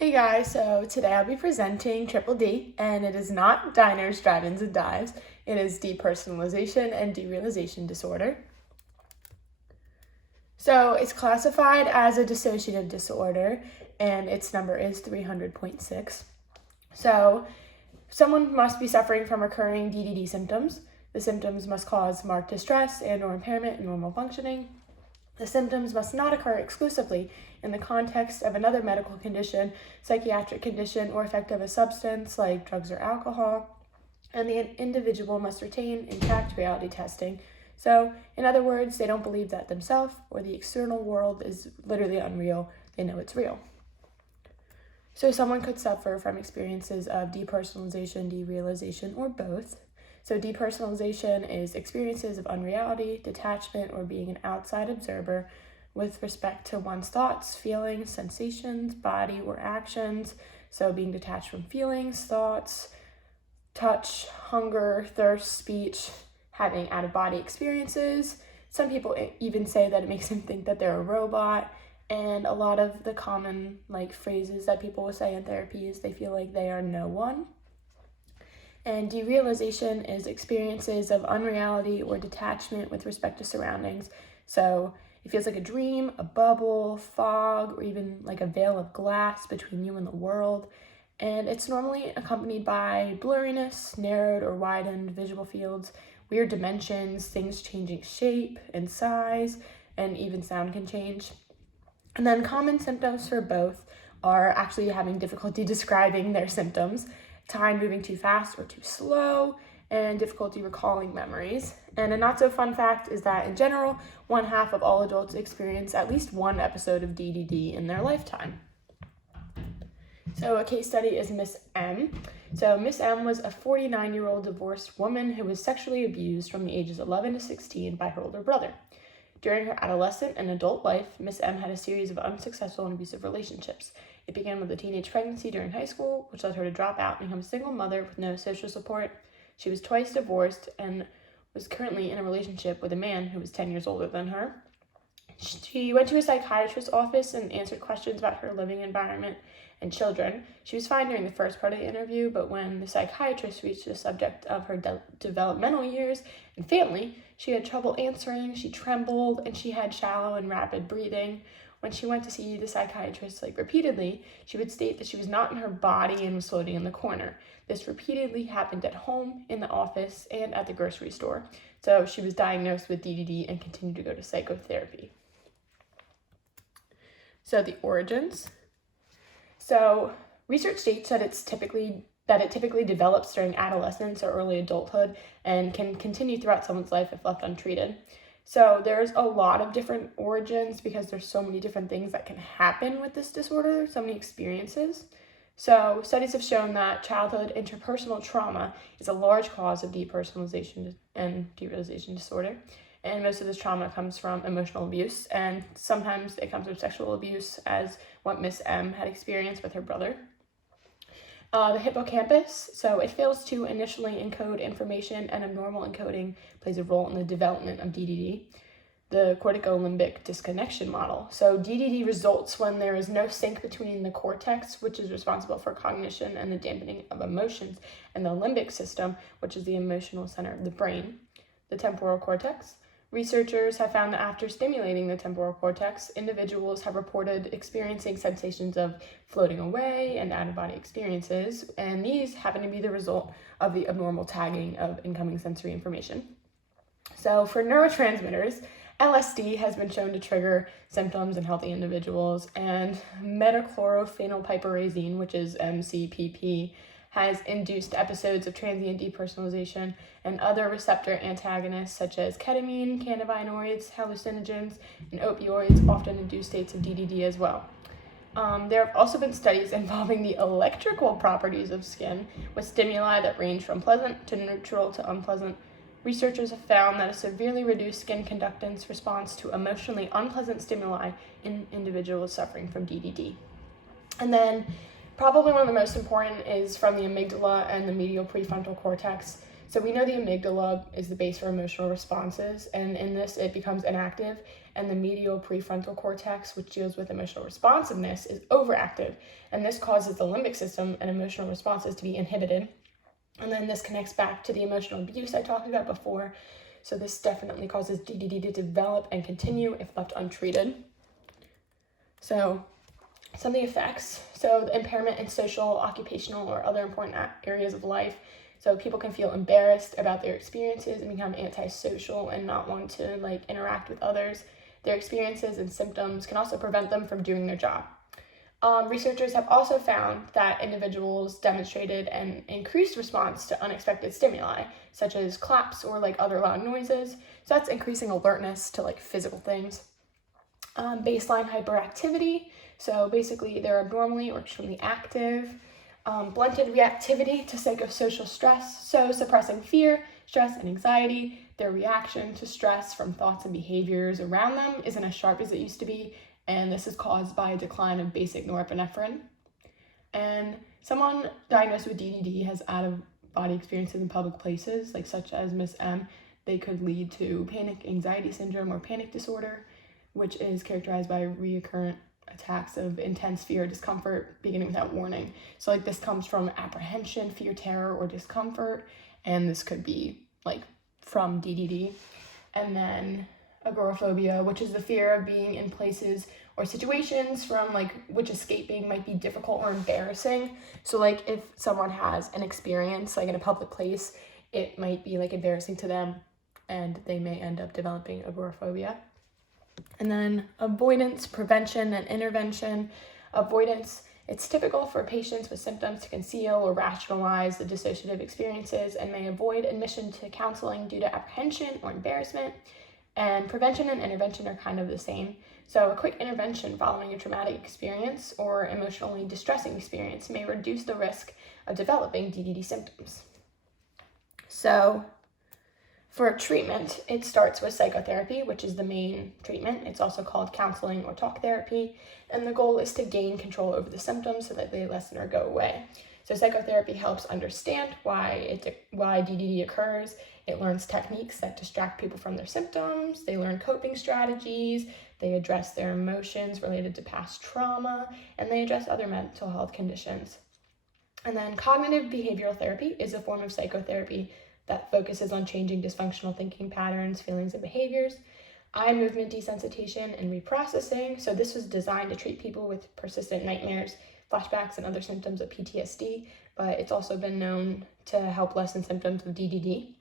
Hey guys, so today I'll be presenting Triple D, and it is not diners, drive-ins, and dives. It is depersonalization and derealization disorder. So it's classified as a dissociative disorder, and its number is 300.6. So someone must be suffering from recurring DDD symptoms. The symptoms must cause marked distress and or impairment in normal functioning. The symptoms must not occur exclusively in the context of another medical condition, psychiatric condition, or effect of a substance like drugs or alcohol, and the individual must retain intact reality testing. So, in other words, they don't believe that themselves or the external world is literally unreal. They know it's real. So someone could suffer from experiences of depersonalization, derealization, or both. So depersonalization is experiences of unreality, detachment, or being an outside observer with respect to one's thoughts, feelings, sensations, body, or actions. So being detached from feelings, thoughts, touch, hunger, thirst, speech, having out-of-body experiences. Some people even say that it makes them think that they're a robot. And a lot of the common phrases that people will say in therapy is they feel like they are no one. And derealization is experiences of unreality or detachment with respect to surroundings. So it feels like a dream, a bubble, fog, or even like a veil of glass between you and the world. And it's normally accompanied by blurriness, narrowed or widened visual fields, weird dimensions, things changing shape and size, and even sound can change. And then common symptoms for both are actually having difficulty describing their symptoms, time moving too fast or too slow, and difficulty recalling memories. And a not so fun fact is that in general, 1/2 of all adults experience at least one episode of DDD in their lifetime. So a case study is Miss M. So Miss M was a 49-year-old divorced woman who was sexually abused from the ages 11 to 16 by her older brother. During her adolescent and adult life, Miss M had a series of unsuccessful and abusive relationships. It began with a teenage pregnancy during high school, which led her to drop out and become a single mother with no social support. She was twice divorced and was currently in a relationship with a man who was 10 years older than her. She went to a psychiatrist's office and answered questions about her living environment and children. She was fine during the first part of the interview, but when the psychiatrist reached the subject of her developmental years and family, she had trouble answering, she trembled, and she had shallow and rapid breathing. When she went to see the psychiatrist repeatedly, she would state that she was not in her body and was floating in the corner. This repeatedly happened at home, in the office, and at the grocery store. So she was diagnosed with DDD and continued to go to psychotherapy. So the origins. So research states that it typically develops during adolescence or early adulthood and can continue throughout someone's life if left untreated. So there's a lot of different origins because there's so many different things that can happen with this disorder, so many experiences. So studies have shown that childhood interpersonal trauma is a large cause of depersonalization and derealization disorder. And most of this trauma comes from emotional abuse, and sometimes it comes from sexual abuse, as what Miss M had experienced with her brother. The hippocampus, so it fails to initially encode information, and abnormal encoding plays a role in the development of DDD. The corticolimbic disconnection model. So DDD results when there is no sync between the cortex, which is responsible for cognition and the dampening of emotions, and the limbic system, which is the emotional center of the brain. The temporal cortex. Researchers have found that after stimulating the temporal cortex, individuals have reported experiencing sensations of floating away and out-of-body experiences, and these happen to be the result of the abnormal tagging of incoming sensory information. So for neurotransmitters, LSD has been shown to trigger symptoms in healthy individuals, and metachlorophenylpiperazine, which is MCPP, has induced episodes of transient depersonalization, and other receptor antagonists such as ketamine, cannabinoids, hallucinogens, and opioids often induce states of DDD as well. There have also been studies involving the electrical properties of skin with stimuli that range from pleasant to neutral to unpleasant. Researchers have found that a severely reduced skin conductance responds to emotionally unpleasant stimuli in individuals suffering from DDD. And then probably one of the most important is from the amygdala and the medial prefrontal cortex. So we know the amygdala is the base for emotional responses, and in this it becomes inactive, and the medial prefrontal cortex, which deals with emotional responsiveness, is overactive, and this causes the limbic system and emotional responses to be inhibited. And then this connects back to the emotional abuse I talked about before. So this definitely causes DDD to develop and continue if left untreated. So some of the effects, so the impairment in social, occupational, or other important areas of life. So people can feel embarrassed about their experiences and become antisocial and not want to interact with others. Their experiences and symptoms can also prevent them from doing their job. Researchers have also found that individuals demonstrated an increased response to unexpected stimuli, such as claps or other loud noises. So that's increasing alertness to physical things. Baseline hyperactivity, so basically they're abnormally or extremely active. Blunted reactivity to psychosocial stress, so suppressing fear, stress, and anxiety. Their reaction to stress from thoughts and behaviors around them isn't as sharp as it used to be, and this is caused by a decline of basic norepinephrine. And someone diagnosed with DDD has out-of-body experiences in public places, such as Miss M. They could lead to panic anxiety syndrome or panic disorder, which is characterized by recurrent attacks of intense fear or discomfort beginning without warning. So this comes from apprehension, fear, terror, or discomfort, and this could be from DDD. And then agoraphobia, which is the fear of being in places or situations from which escaping might be difficult or embarrassing. So if someone has an experience in a public place, it might be embarrassing to them, and they may end up developing agoraphobia. And then avoidance, prevention, and intervention. Avoidance, it's typical for patients with symptoms to conceal or rationalize the dissociative experiences and may avoid admission to counseling due to apprehension or embarrassment. And prevention and intervention are kind of the same. So a quick intervention following a traumatic experience or emotionally distressing experience may reduce the risk of developing DDD symptoms. So for treatment, it starts with psychotherapy, which is the main treatment. It's also called counseling or talk therapy, and the goal is to gain control over the symptoms so that they lessen or go away. So psychotherapy helps understand why DDD occurs. It learns techniques that distract people from their symptoms. They learn coping strategies. They address their emotions related to past trauma, and they address other mental health conditions. And then cognitive behavioral therapy is a form of psychotherapy that focuses on changing dysfunctional thinking patterns, feelings, and behaviors. Eye movement desensitization and reprocessing. So this was designed to treat people with persistent nightmares, flashbacks, and other symptoms of PTSD, but it's also been known to help lessen symptoms of DDD.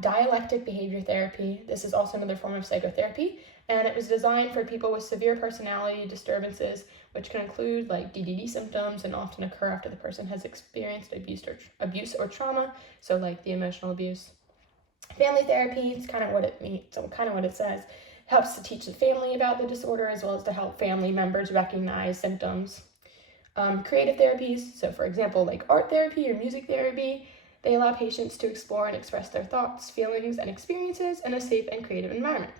Dialectic behavior therapy. This is also another form of psychotherapy, and it was designed for people with severe personality disturbances, which can include DDD symptoms and often occur after the person has experienced abuse or trauma, so the emotional abuse. Family therapy, it's kind of what it means, so kind of what it says, helps to teach the family about the disorder as well as to help family members recognize symptoms. Creative therapies, so for example, art therapy or music therapy, they allow patients to explore and express their thoughts, feelings, and experiences in a safe and creative environment.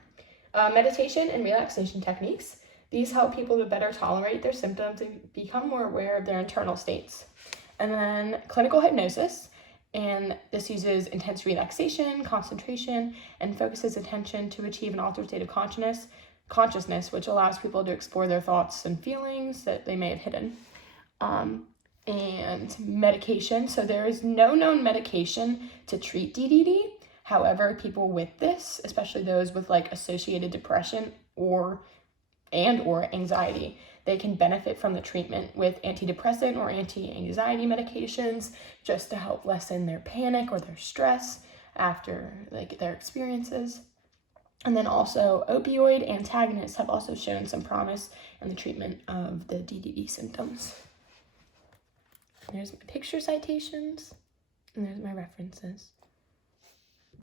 Meditation and relaxation techniques, these help people to better tolerate their symptoms and become more aware of their internal states. And then clinical hypnosis, and this uses intense relaxation, concentration, and focuses attention to achieve an altered state of consciousness, which allows people to explore their thoughts and feelings that they may have hidden. And medication, so there is no known medication to treat DDD. However, people with this, especially those with associated depression or anxiety, they can benefit from the treatment with antidepressant or anti-anxiety medications just to help lessen their panic or their stress after their experiences. And then also opioid antagonists have also shown some promise in the treatment of the DDD symptoms. There's my picture citations, and there's my references.